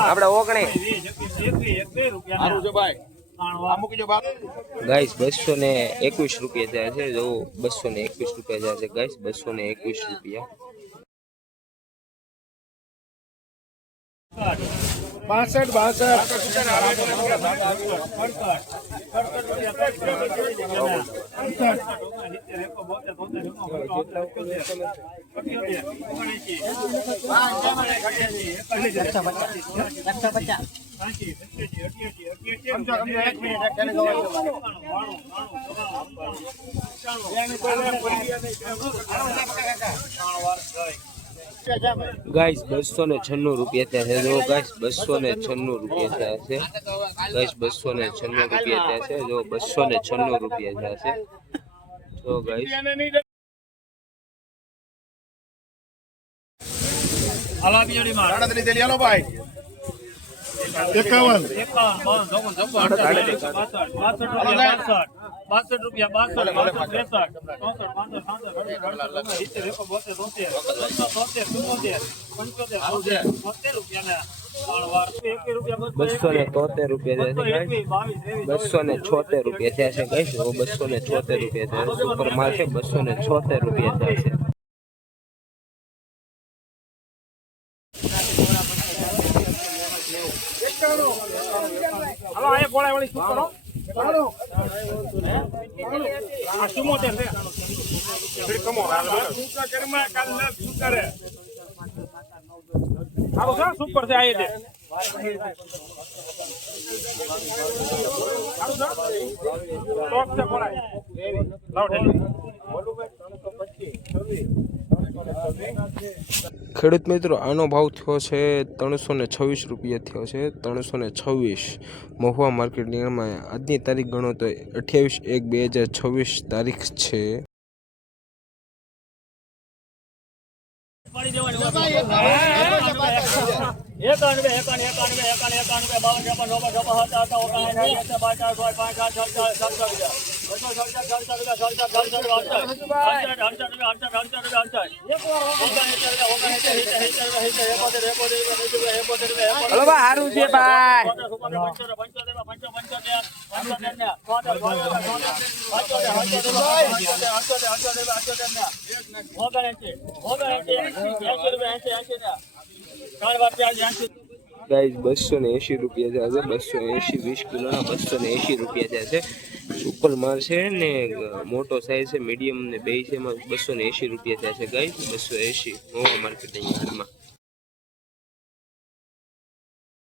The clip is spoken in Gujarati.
આપણે ઓગણી ગાઈસ 221 રૂપિયા જાય છે જો 221 રૂપિયા જાય છે ગાઈસ 221 રૂપિયા 296 રૂપિયા થયા છે જો ગાઈસ 296 રૂપિયા થયા છે ગાઈસ 296 રૂપિયા થયા છે જો 296 રૂપિયા થયા છે તો ગાઈસ આલા બિયાડી માં રાણા તેલી હાલો ભાઈ 51 62 રૂપિયા 273 રૂપિયા થયા છે ગાઈસ 276 રૂપિયા થયા છે સુપર માલ છે 276 રૂપિયા થયા છે હાલો આ ગોળા વાળી શું કરો હાલો આ શું મોટે છે ફરી કમો શું કરમાં કાલ ન શું કરે હાલો સર સુપર છે આ દે હાલો સર ટોપ છે ગોળા લાવ ઠેલી ખેડૂત મિત્રો આનો ભાવ થયો છે 326 રૂપિયા થયો છે 326 મહુવા માર્કેટમાં આજની તારીખ ગણો તો 28/1/2026 તારીખ છે હલો ભાઈ હારું છે ભાઈ ગાઈસ 280 રૂપિયા છે 280 20 કિલોના 280 રૂપિયા છે સુપર માલ છે ને મોટો સાઈઝ છે મીડિયમ ને બે છે એમાં 280 રૂપિયા છે ગાઈસ 280 મોવા માર્કેટિંગ યાર્ડમાં